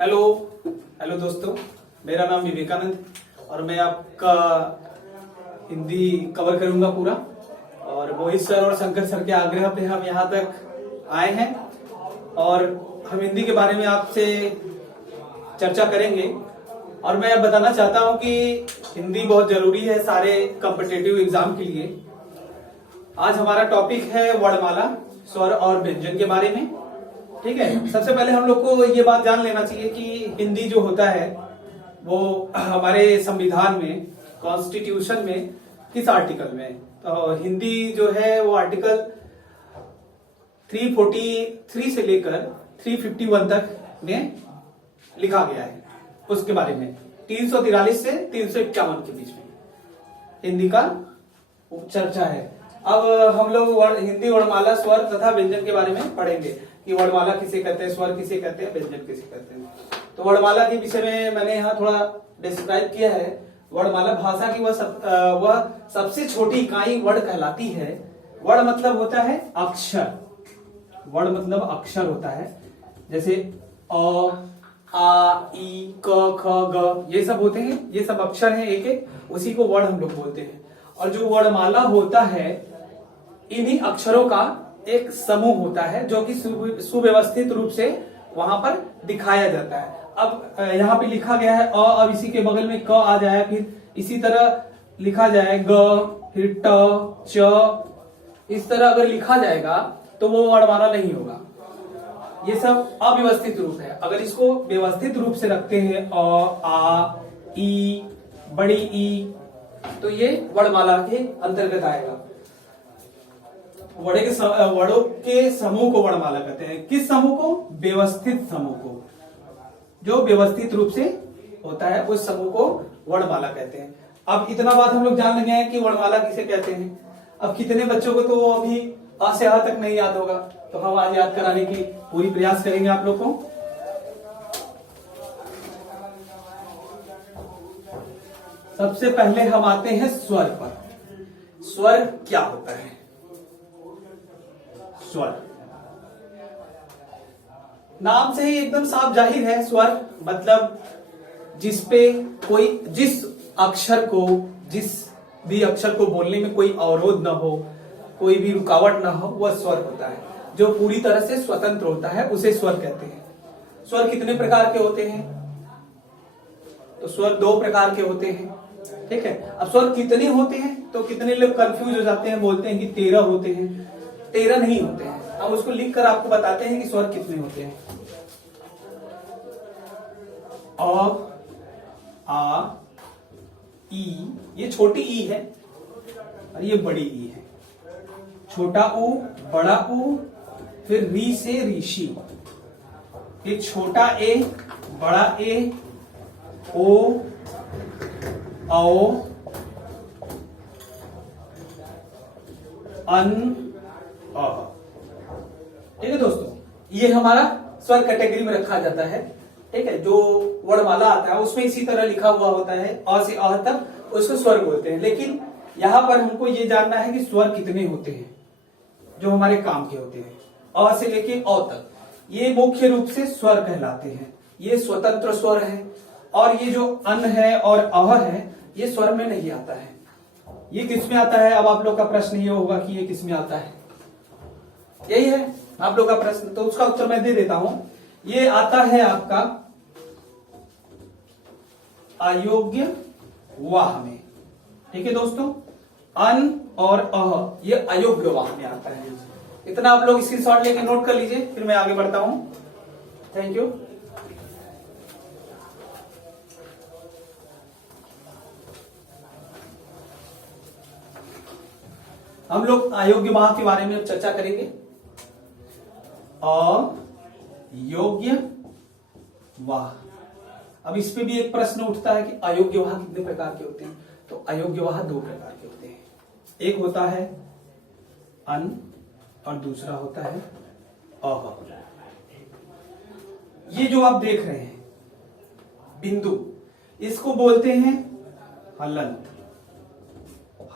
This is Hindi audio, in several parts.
हेलो हेलो दोस्तों, मेरा नाम विवेकानंद और मैं आपका हिंदी कवर करूंगा पूरा। और मोहित सर और शंकर सर के आग्रह पे हम यहाँ तक आए हैं और हम हिंदी के बारे में आपसे चर्चा करेंगे। और मैं बताना चाहता हूँ कि हिंदी बहुत जरूरी है सारे कॉम्पिटिटिव एग्जाम के लिए। आज हमारा टॉपिक है वर्णमाला, स्वर और व्यंजन के बारे में। ठीक है, सबसे पहले हम लोग को ये बात जान लेना चाहिए कि हिंदी जो होता है वो हमारे संविधान में, कॉन्स्टिट्यूशन में किस आर्टिकल में। तो हिंदी जो है वो आर्टिकल 343 से लेकर 351 तक में लिखा गया है। उसके बारे में 343 से 351 के बीच में हिंदी का चर्चा है। अब हम लोग हिंदी वर्णमाला, स्वर तथा व्यंजन के बारे में पढ़ेंगे कि वर्णमाला किसे कहते हैं, स्वर किसे कहते हैं, व्यंजन किसे कहते हैं। तो वर्णमाला के विषय में मैंने यहाँ थोड़ा डिस्क्राइब किया है। वर्णमाला भाषा की वह सबसे छोटी इकाई वर्ण कहलाती है। वर्ण मतलब होता है अक्षर, वर्ण मतलब अक्षर होता है। जैसे अ, आ, ई, क, ख, ग, ये सब होते हैं, ये सब अक्षर हैं एक एक, उसी को वर्ण हम लोग बोलते हैं। और जो वर्णमाला होता है, इन्हीं अक्षरों का एक समूह होता है जो कि सुव्यवस्थित रूप से वहां पर दिखाया जाता है। अब यहाँ पे लिखा गया है अ, अब इसी के बगल में क आ जाए, फिर इसी तरह लिखा जाए ग, फिर ट, च, इस तरह अगर लिखा जाएगा तो वो वर्णमाला नहीं होगा। ये सब अव्यवस्थित रूप है। अगर इसको व्यवस्थित रूप से रखते हैं अ, आ, ई, बड़ी ई, तो ये वर्णमाला के अंतर्गत आएगा। वर्णों के समूह को वर्णमाला कहते हैं। किस समूह को? व्यवस्थित समूह को। जो व्यवस्थित रूप से होता है उस समूह को वर्णमाला कहते हैं। अब इतना बात हम लोग जान गए हैं कि वर्णमाला किसे कहते हैं। अब कितने बच्चों को तो अभी अ से आ तक नहीं याद होगा, तो हम आज याद कराने की पूरी प्रयास करेंगे आप लोग को। सबसे पहले हम आते हैं स्वर पर। स्वर क्या होता है? स्वर नाम से ही एकदम साफ जाहिर है। स्वर मतलब जिस अक्षर को, जिस भी अक्षर को बोलने में कोई अवरोध ना हो, कोई भी रुकावट ना हो, वह स्वर होता है। जो पूरी तरह से स्वतंत्र होता है उसे स्वर कहते हैं। स्वर कितने प्रकार के होते हैं? तो स्वर 2 प्रकार के होते हैं। ठीक है, अब स्वर कितने होते हैं तो कितने लोग कंफ्यूज हो जाते हैं, बोलते हैं कि 13 होते हैं। 13 नहीं होते हैं। हम उसको लिखकर आपको बताते हैं कि स्वर कितने होते हैं। अ, आ, ई, ये छोटी ई है और ये बड़ी ई है। छोटा ऊ, बड़ा ऊ, फिर री से ऋषि, ये छोटा ए, बड़ा ए, ओ, औ, अन, अ। ठीक है दोस्तों, ये हमारा स्वर कैटेगरी में रखा जाता है। ठीक है, जो वर्णमाला आता है उसमें इसी तरह लिखा हुआ होता है अ से अ तक, उसको स्वर बोलते हैं। लेकिन यहां पर हमको ये जानना है कि स्वर कितने होते हैं जो हमारे काम के होते हैं। अ से लेके अ तक ये मुख्य रूप से स्वर कहलाते हैं। ये स्वतंत्र स्वर है। और ये जो अन है और अह है, ये स्वर में नहीं आता है। ये किस में आता है? अब आप लोग का प्रश्न ये होगा कि ये किस में आता है। यही है आप लोग का प्रश्न, तो उसका उत्तर मैं दे देता हूं। ये आता है आपका अयोग्य वाह में। ठीक है दोस्तों, अन और अह ये अयोग्य वाह में आता है। इतना आप लोग स्क्रीनशॉट लेके नोट कर लीजिए, फिर मैं आगे बढ़ता हूं। Thank you. हम लोग अयोग्य वाह के बारे में चर्चा करेंगे। अयोग्य वाह। अब इस पे भी एक प्रश्न उठता है कि अयोग्य वाह कितने प्रकार के होते हैं। तो अयोग्य वाह 2 प्रकार के होते हैं। एक होता है अन और दूसरा होता है अह। ये जो आप देख रहे हैं बिंदु, इसको बोलते हैं हलंत।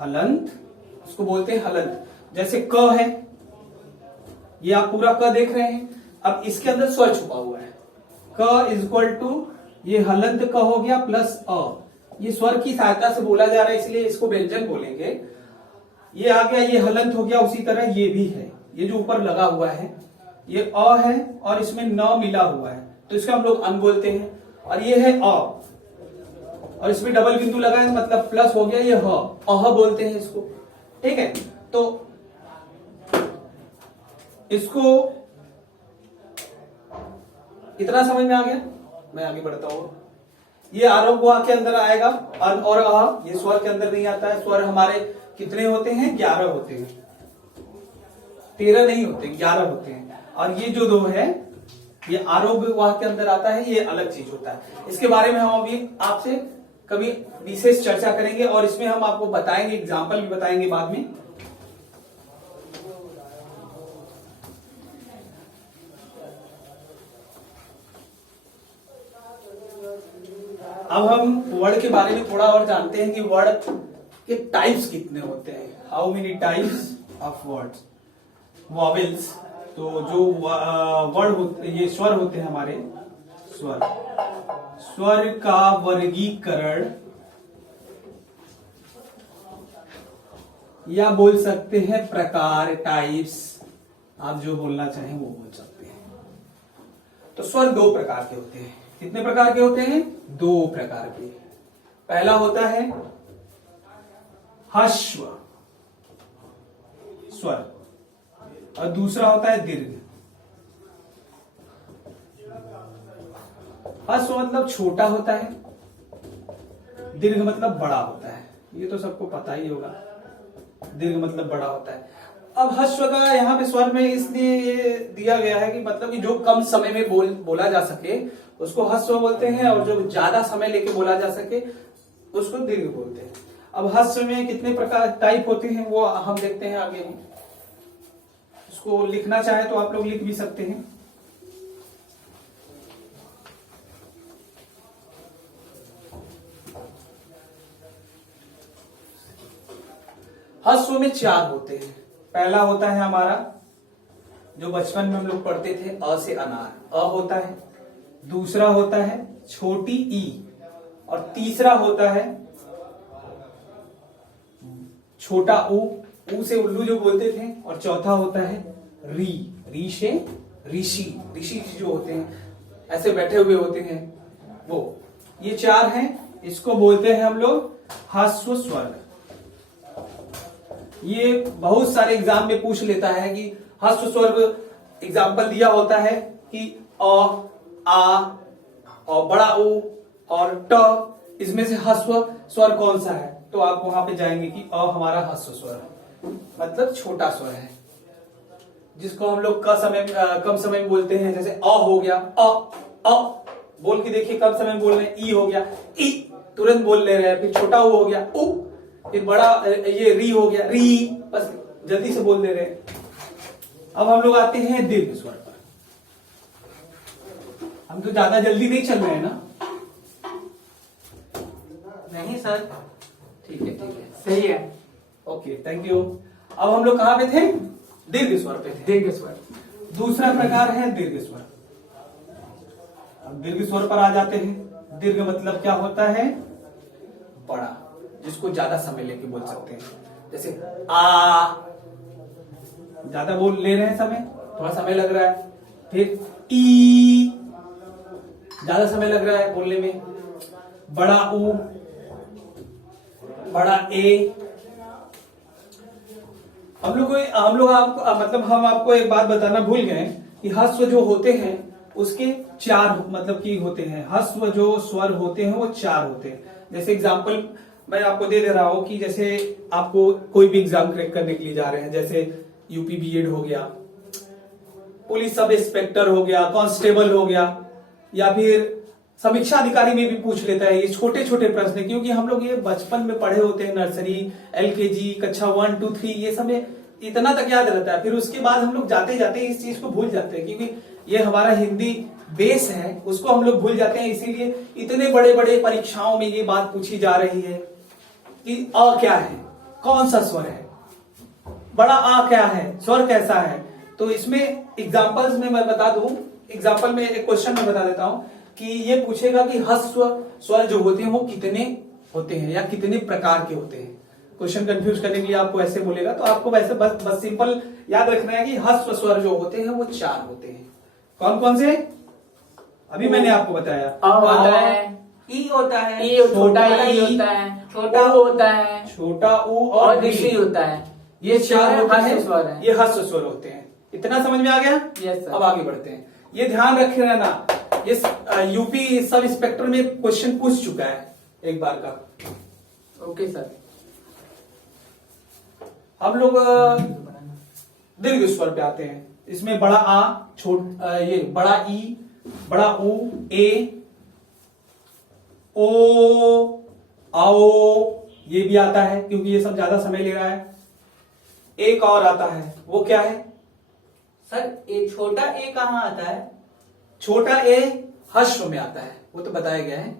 हलंत, इसको बोलते हैं हलंत। जैसे क है, ये आप पूरा क देख रहे हैं। अब इसके अंदर स्वर छुपा हुआ है। क इज इक्वल टू ये हलंत क हो गया प्लस अ, ये स्वर की सहायता से बोला जा रहा है इसलिए इसको व्यंजन बोलेंगे। ये आ गया, ये हलंत हो गया, उसी तरह ये भी है, ये जो ऊपर लगा हुआ है ये अ है और इसमें न मिला हुआ है तो इसको हम लोग अन बोलते हैं। और ये है अ और इसमें डबल बिंदु लगा है मतलब प्लस हो गया, ये ह, अह बोलते हैं इसको। ठीक है, तो इसको इतना समझ में आ गया। मैं आगे बढ़ता हूं। ये आरोप वाक्य के अंदर आएगा, अन और अह, ये स्वर के अंदर नहीं आता है। स्वर हमारे कितने होते हैं? 11 होते हैं, 13 नहीं होते, 11 होते हैं। और ये जो दो है ये आरोप वाक्य के अंदर आता है, ये अलग चीज होता है। इसके बारे में हम अभी आपसे कभी विशेष चर्चा करेंगे और इसमें हम आपको बताएंगे, एग्जाम्पल भी बताएंगे बाद में। अब हम वर्ड के बारे में थोड़ा और जानते हैं कि वर्ड के टाइप्स कितने होते हैं। How many types of words. Vowels, तो जो वर्ड होते, ये स्वर होते हैं हमारे, स्वर, स्वर का वर्गीकरण या बोल सकते हैं प्रकार, टाइप्स, आप जो बोलना चाहें वो बोल सकते हैं। तो स्वर 2 प्रकार के होते हैं। कितने प्रकार के होते हैं? 2 प्रकार के। पहला होता है ह्रस्व स्वर और दूसरा होता है दीर्घ। ह्रस्व मतलब छोटा होता है, दीर्घ मतलब बड़ा होता है। ये तो सबको पता ही होगा, दीर्घ मतलब बड़ा होता है। अब ह्रस्व का यहाँ पे स्वर में इसलिए दिया गया है कि मतलब कि जो कम समय में बोला जा सके उसको ह्रस्व बोलते हैं और जो ज्यादा समय लेके बोला जा सके उसको दीर्घ बोलते हैं। अब ह्रस्व में कितने प्रकार टाइप होते हैं वो हम देखते हैं आगे में। उसको लिखना चाहे तो आप लोग लिख भी सकते हैं। ह्रस्व में 4 होते हैं। पहला होता है हमारा जो बचपन में हम लोग पढ़ते थे, अ से अनार, अ होता है। दूसरा होता है छोटी ई और तीसरा होता है छोटा ऊ से उल्लू जो बोलते थे। और चौथा होता है री, री से ऋषि, ऋषि जो होते हैं ऐसे बैठे हुए होते हैं वो। ये 4 हैं, इसको बोलते हैं हम लोग ह्रस्व स्वर। ये बहुत सारे एग्जाम में पूछ लेता है कि ह्रस्व स्वर एग्जाम्पल दिया होता है कि अ, आ और बड़ा ऊ और ट, इसमें से ह्रस्व स्वर कौन सा है? तो आप वहां पे जाएंगे कि अ हमारा ह्रस्व स्वर है, मतलब छोटा स्वर है, जिसको हम लोग कम समय में बोलते हैं। जैसे अ हो गया, अ बोल के देखिए, कम समय में बोल रहे हैं। ई हो गया, ई तुरंत बोल ले रहे हैं। फिर छोटा ऊ हो गया, ऊ। फिर बड़ा ये री हो गया, री, बस जल्दी से बोल दे रहे हैं। अब हम लोग आते हैं दीर्घ स्वर पर। हम तो ज्यादा जल्दी नहीं चल रहे हैं ना? नहीं सर, ठीक है, सही है। Okay, thank you. अब हम लोग कहां पे थे? दीर्घ स्वर पे थे। दीर्घ स्वर। दूसरा प्रकार है दीर्घ स्वर। अब दीर्घ स्वर पर आ जाते हैं। दीर्घ मतलब क्या होता है? बड़ा, जिसको ज्यादा समय लेके बोल सकते हैं। जैसे आ, ज्यादा बोल ले रहे हैं, समय थोड़ा समय लग रहा है। फिर ई, ज्यादा समय लग रहा है बोलने में। बड़ा ऊ, बड़ा ए। हम आपको एक बात बताना भूल गए कि ह्रस्व जो होते हैं उसके 4 मतलब की होते हैं। ह्रस्व जो स्वर होते हैं वो 4 होते हैं। जैसे एग्जांपल मैं आपको दे दे रहा हूं कि जैसे आपको कोई भी एग्जाम क्रैक करने के लिए जा रहे हैं, जैसे यूपी बीएड हो गया, पुलिस सब इंस्पेक्टर हो गया, कांस्टेबल हो गया, या फिर समीक्षा अधिकारी में भी पूछ लेता है। ये छोटे छोटे प्रश्न, क्योंकि हम लोग ये बचपन में पढ़े होते हैं, नर्सरी, एलकेजी, कक्षा 1, 2, 3, ये सब इतना तक याद रहता है। फिर उसके बाद हम लोग जाते जाते इस चीज को भूल जाते हैं, क्योंकि ये हमारा हिंदी बेस है, उसको हम लोग भूल जाते हैं। इसीलिए इतने बड़े बड़े परीक्षाओं में ये बात पूछी जा रही है कि अ क्या है, कौन सा स्वर है, बड़ा आ क्या है, स्वर कैसा है। तो इसमें एग्जाम्पल्स में मैं बता दूं, एग्जाम्पल में एक क्वेश्चन में बता देता हूं कि ये पूछेगा कि ह्रस्व स्वर जो होते हैं वो कितने होते हैं या कितने प्रकार के होते हैं। क्वेश्चन कंफ्यूज करने के लिए आपको ऐसे बोलेगा, तो आपको वैसे बस सिंपल याद रखना है कि ह्रस्व स्वर जो होते हैं वो 4 होते हैं। कौन कौन से? अभी मैंने आपको बताया। होता है, ई होता है, ई छोटा ई होता है, छोटा ऊ होता है, छोटा ऊ और ऋषि होता है। ये 4 होते ह्रस्व स्वर हैं, है। ये ह्रस्व स्वर होते हैं। इतना समझ में आ गया? Yes sir. अब आगे बढ़ते हैं। ये ध्यान रखे रहना, ये यूपी सब इंस्पेक्टर में क्वेश्चन पूछ चुका है एक बार का। Okay sir. हम लोग दीर्घ स्वर पे आते हैं। इसमें बड़ा आ, ये बड़ा ई, बड़ा ऊ, ए, ओ, आओ, ये भी आता है क्योंकि ये सब ज्यादा समय ले रहा है। एक और आता है, वो क्या है? सर ए छोटा ए कहाँ आता है? छोटा ए ह्रस्व में आता है, वो तो बताया गया है।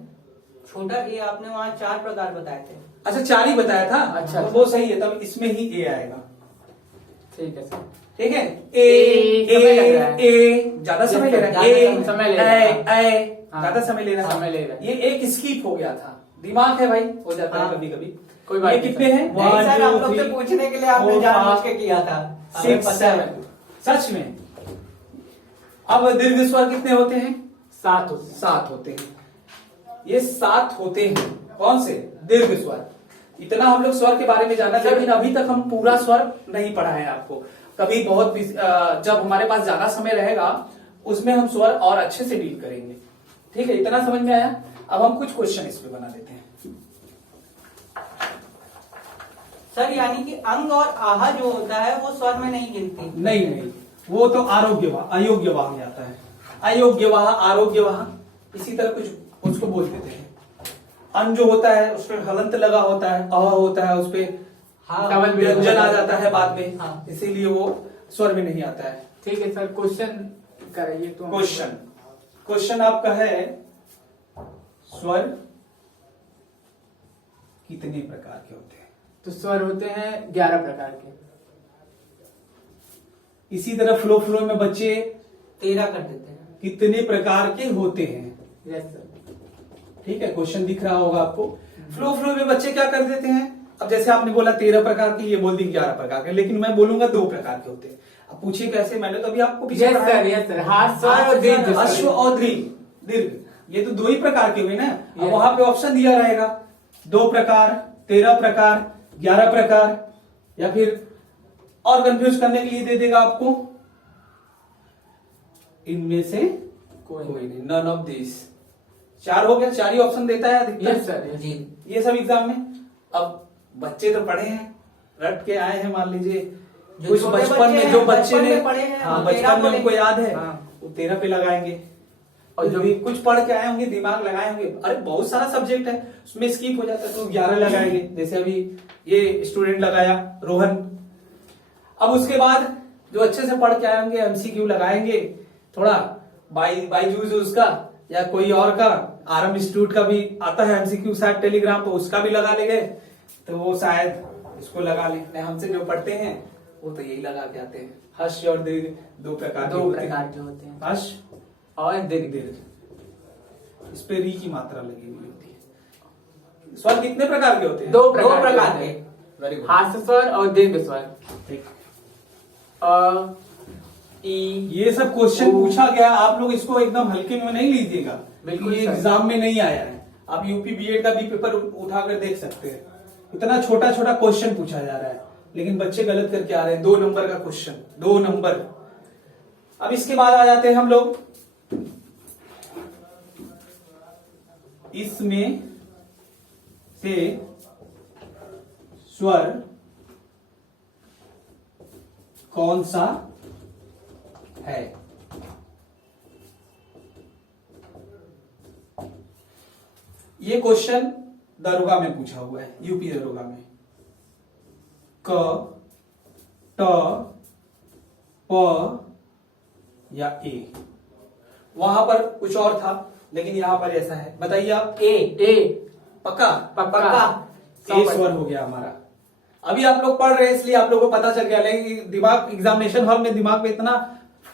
छोटा ए आपने वहाँ 4 प्रकार बताए थे। अच्छा 4 ही बताया था। अच्छा, तो वो सही है, तब इसमें ही ए आएगा। ठीक है सर। ठीक है। ए समय लग रहा है। ए ज्यादा समय ले रहा है। ज्यादा समय ले रहा है। ज्यादा समय ले रहा है। समय ले रहा है। ये एक स्किप हो गया था। दिमाग है भाई, हो जाता है हाँ। कभी कभी। कोई बात ये नहीं कितने सर। हैं? नहीं सर, आप लोग 1 2 से पूछने के लिए आपने 4 जानबूझ के किया था। हमें 6 पता है। 7 सच में। अब दीर्घ स्वर कितने होते हैं? 7 होते हैं। 7 होते हैं। ये 7 होते हैं। कौन से? दीर्घ स्वर। इतना हम लोग स्वर के बारे में जाना था, लेकिन अभी तक हम पूरा स्वर नहीं पढ़ा है आपको। कभी बहुत जब हमारे पास ज्यादा समय रहेगा उसमें हम स्वर और अच्छे से डील करेंगे। ठीक है, इतना समझ में आया? अब हम कुछ क्वेश्चन इस पे बना देते हैं। सर यानी कि अंग और आहा जो होता है वो स्वर में नहीं गिनती। नहीं, वो तो अयोग्यवाह में आता है। अयोग्यवाह, आरोग्यवाह, इसी तरह कुछ उसको बोल देते हैं। अन जो होता है उस पर हलंत लगा होता है, अह होता है उस पे हाँ, डबल भी व्यंजन आ जाता है बाद में। हाँ। इसीलिए वो स्वर में नहीं आता है। ठीक है सर, क्वेश्चन कराइए तो। क्वेश्चन आपका है, स्वर कितने प्रकार के होते हैं? तो स्वर होते हैं 11 प्रकार के। इसी तरह फ्लो में बच्चे 13 कर देते हैं। कितने प्रकार के होते हैं? Yes sir. ठीक है, क्वेश्चन दिख रहा होगा आपको। फ्लो में बच्चे क्या कर देते हैं? अब जैसे आपने बोला 13 प्रकार के, ये बोल दी 11 प्रकार के, लेकिन मैं बोलूंगा 2 प्रकार के होते हैं। अब पूछिए कैसे? मैंने तो अभी आपको पीछे यस पढ़ाया। Sir, yes sir. ह्रस्व और दीर्घ स्वर। अश्व और दीर्घ, ये तो 2 ही प्रकार के हुए ना। अब Yes. वहां पे ऑप्शन दिया रहेगा 2 प्रकार, 13 प्रकार, 11 प्रकार, या फिर और कंफ्यूज करने के लिए दे देगा आपको इनमें से कोई नहीं, नन ऑफ दिस। 4 हो गया, 4 ही ऑप्शन देता है अधिकतर। यस सर, जी। ये सब एग्जाम में। अब बच्चे तो पढ़े हैं, रट के आए हैं, मान लीजिए जो कुछ छोटे बचपन बच्चे में हैं, जो बच्चे बचपन ने में पढ़े हैं, हाँ, वो 13 बचपन में बोलेंगे। उनको याद है, हाँ। वो 13 पे लगाएंगे। और जो भी कुछ पढ़ के आए होंगे, दिमाग लगाए होंगे, अरे बहुत सारा सब्जेक्ट है उसमें स्किप हो जाता है, तो 11 लगाएंगे। जैसे अभी ये स्टूडेंट लगाया रोहन। अब उसके बाद जो अच्छे से पढ़ के आए होंगे एमसीक्यू लगाएंगे, थोड़ा बाईजूस उसका या कोई और का, आरएम इंस्टीट्यूट का भी आता है एमसीक्यू शायद टेलीग्राम, तो उसका भी लगा लेंगे, तो वो शायद इसको लगा लें। नहीं, हमसे जो पढ़ते हैं वो तो यही लगा के आते हैं। हर्ष और दीर्घ 2 प्रकार के 2 होते हैं। प्रकार के होते हैं। हर्ष और दीर्घ। इस पे री की मात्रा लगी हुई होती है। स्वर कितने प्रकार के होते हैं? 2 प्रकार प्रकार के। के। Very good. ह्रस्व स्वर और दीर्घ स्वर। ठीक। अ, ई। ये सब क्वेश्चन पूछा गया, आप लोग इसको एकदम हल्के में नहीं लीजिएगा। बिल्कुल ये सर। एग्जाम में नहीं आया है। आप यूपी बीएड का भी पेपर उठाकर देख सकते हैं। इतना छोटा छोटा क्वेश्चन पूछा जा रहा है, लेकिन बच्चे गलत करके आ रहे हैं। 2 नंबर का क्वेश्चन, 2 नंबर। अब इसके बाद आ जाते हैं हम लोग इसमें से स्वर कौन सा है? ये क्वेश्चन दरोगा में पूछा हुआ है, यूपी दरोगा में। क, ट, प या ए। वहां पर कुछ और था, लेकिन यहां पर ऐसा है। बताइए आप। ए। पक्का? पक्का। ए स्वर हो गया हमारा। अभी आप लोग पढ़ रहे हैं इसलिए आप लोगों को पता चल गया, लेकिन दिमाग एग्जामिनेशन हॉल में दिमाग पे इतना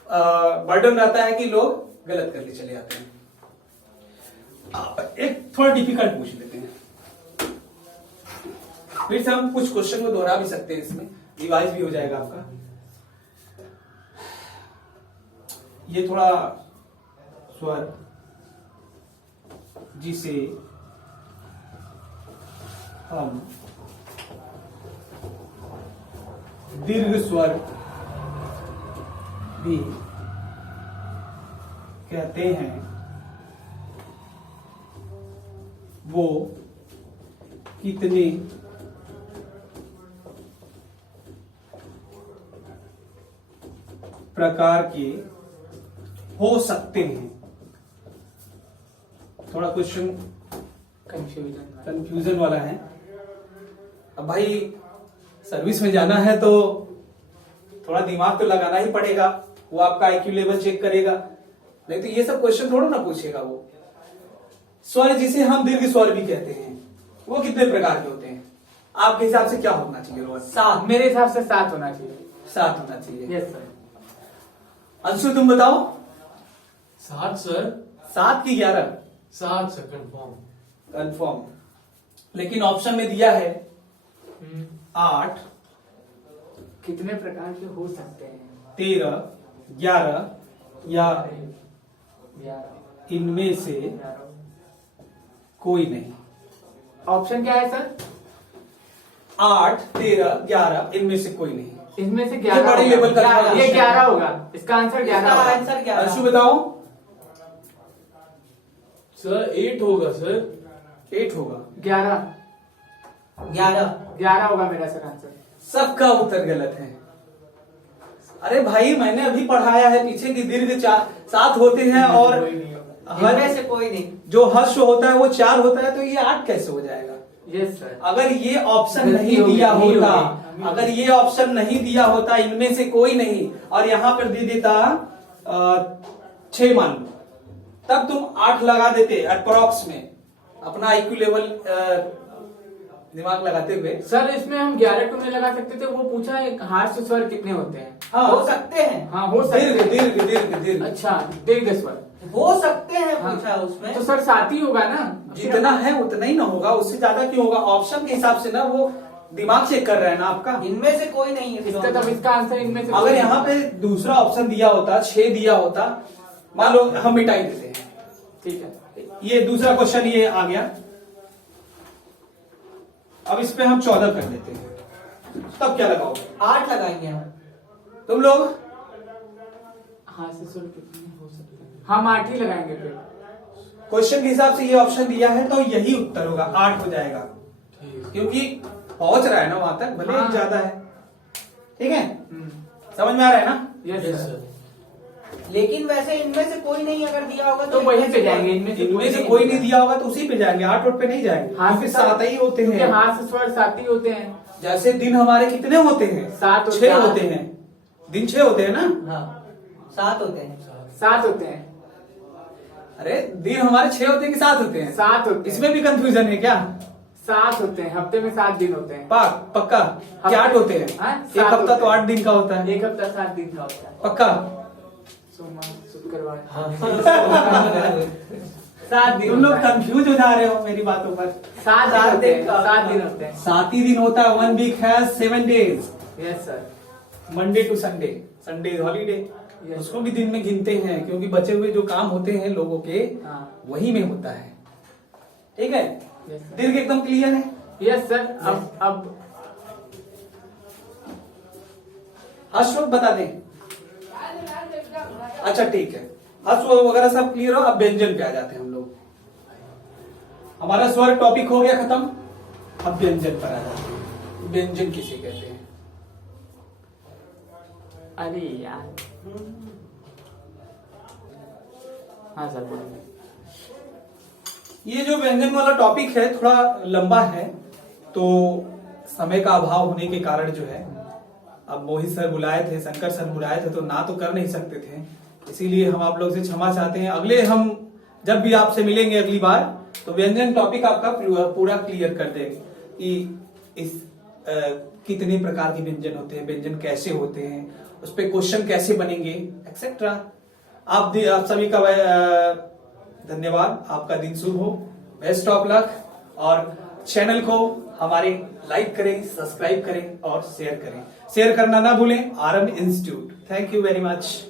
बर्डन रहता है कि लोग गलत करके चले जाते हैं। थोड़ा डिफिकल्ट पूछ लेते हैं। फिर से हम कुछ क्वेश्चन को दोहरा भी सकते हैं, इसमें रिवाइज भी हो जाएगा आपका। ये थोड़ा स्वर जिसे हम दीर्घ स्वर भी कहते हैं, वो कितने प्रकार के हो सकते हैं। थोड़ा क्वेश्चन कंफ्यूजन वाला है। अब भाई सर्विस में जाना है तो थोड़ा दिमाग तो लगाना ही पड़ेगा, वो आपका आईक्यू लेवल चेक करेगा, नहीं तो ये सब क्वेश्चन थोड़ा ना पूछेगा वो। स्वर जिसे हम दीर्घ स्वर भी कहते हैं, वो कितने प्रकार के होते हैं आपके हिसाब से? क्या होना चाहिए रोहन? 7, मेरे हिसाब से 7 होना चाहिए। 7 होना चाहिए। Yes sir. अंशु तुम बताओ। 7 सर। 7 की 11? 7 सर कंफर्म। कंफर्म। लेकिन ऑप्शन में दिया है 8, कितने प्रकार के हो सकते हैं? 13, 11 या 11। इनमें से कोई नहीं। ऑप्शन क्या है सर? 8, 13, 11 इनमें से कोई नहीं। इनमें से ये 11 बड़े लेवल का होगा। ये क्वेश्चन 11 होगा, इसका आंसर 11 इसका होगा। आंसर क्या अंशु बताओ। सर 8 होगा सर। 8 होगा। 11 11 होगा मेरा सर आंसर। सबका उत्तर गलत है। अरे भाई मैंने अभी पढ़ाया है पीछे की दीर्घ 7 होते हैं और इनमें से कोई नहीं। जो हर्ष होता है वो 4 होता है, तो ये 8 कैसे हो जाएगा? Yes sir. अगर ये ऑप्शन गलती नहीं हो गई, दिया नहीं होता, होगी। अगर ये ऑप्शन नहीं दिया होता इनमें से कोई नहीं, और यहां पर दे देता 6 मान लो, तब तुम 8 लगा देते अप्रॉक्स में, अपना आईक्यू लेवल दिमाग लगाते हुए। सर इसमें हम 11 टू नहीं लगा सकते थे, वो पूछा है हार्श स्वर कितने होते हैं। हाँ, हो सकते हैं। हाँ हो सकते दीर्घ हैं। दीर्घ दीर्घ दीर्घ अच्छा दीर्घ स्वर हो सकते हैं हाँ। पूछा उसमें। तो सर 7 ही होगा ना? जितना है उतना ही ना होगा, उससे ज्यादा क्यों होगा? ऑप्शन के हिसाब से ना, वो दिमाग चेक कर रहा है ना आपका। इनमें से कोई नहीं है इसका तब इसका आंसर इनमें से अगर यहाँ पे दूसरा ऑप्शन दिया होता, 6 दिया होता, मान लो हम मिटाई देते हैं। ठीक है। ये दूसरा क्वेश्चन ये आ गया। अब इस पे हम 14 कर देते हैं, तब क्या लगाओगे? 8 लगाएंगे हम। तुम लोग? हार्श स्वर कितने हो सकते हैं? हम 8 ही लगाएंगे फिर। क्वेश्चन के हिसाब से ये ऑप्शन दिया है तो यही उत्तर होगा, 8 हो जाएगा, ठीक। क्योंकि पहुंच रहा है ना वहां तक, भले हाँ। एक ज्यादा है। ठीक है, समझ में आ रहा है ना? Yes yes sir. सर। लेकिन वैसे इनमें से कोई नहीं अगर दिया होगा तो वहीं पे जाएंगे। इनमें से कोई नहीं दिया होगा तो उसी पे जाएंगे, 8 पे नहीं जाएंगे, क्योंकि 7 ही होते हैं। हार्श स्वर 7 ही होते हैं। जैसे दिन हमारे कितने होते हैं? 7 6 होते हैं। दिन 6 होते हैं ना? हाँ 7 होते हैं। 7 होते हैं। अरे दिन हमारे 6 होते हैं कि 7 होते हैं? 7 होते हैं। इसमें भी कंफ्यूजन है क्या? 7 होते हैं। हफ्ते में 7 दिन होते हैं। पक्का क्या 8 होते हैं? हाँ, एक 7 हफ्ता होते तो हैं। 8 दिन का होता है। एक हफ्ता 7 दिन का होता है। पक्का? सोमवार शुक्रवार हाँ। 7 दिन तुम लोग होता है। कंफ्यूज हो जा रहे हो मेरी बातों पर। 7 दिन होते हैं। 7 दिन होते हैं। 7 ही दिन होता है। 1 week has 7 days, yes sir. Monday to Sunday. Sunday is holiday, Yes. उसको भी दिन में गिनते हैं, क्योंकि बचे हुए जो काम होते हैं लोगों के हाँ। वही में होता है। ठीक है, यस सर। दीर्घ एकदम क्लियर है। Yes sir. अब हर्ष बता दें। अच्छा ठीक है, हर्ष वगैरह सब क्लियर हो। अब व्यंजन पे आ जाते हैं हम लोग। हमारा स्वर टॉपिक हो गया खत्म, अब व्यंजन पर आ जाते हैं। व्यंजन किसे कहते हैं? अरे यार हाँ सर बोलिए। ये जो व्यंजन वाला टॉपिक है थोड़ा लंबा है, तो समय का अभाव होने के कारण जो है, अब मोहित सर बुलाए थे, शंकर सर बुलाए थे, तो ना तो कर नहीं सकते थे, इसीलिए हम आप लोग से क्षमा चाहते हैं। अगले हम जब भी आपसे मिलेंगे अगली बार, तो व्यंजन टॉपिक आपका पूरा क्लियर कर देंगे कि इस कितने प्रकार के व्यंजन होते हैं, व्यंजन कैसे होते हैं, उस पे क्वेश्चन कैसे बनेंगे, एक्सेट्रा। आप सभी का धन्यवाद। आपका दिन शुभ हो। Best of luck. और चैनल को हमारे लाइक करें, सब्सक्राइब करें और शेयर करें। शेयर करना ना भूलें। आरंभ institute. Thank you very much.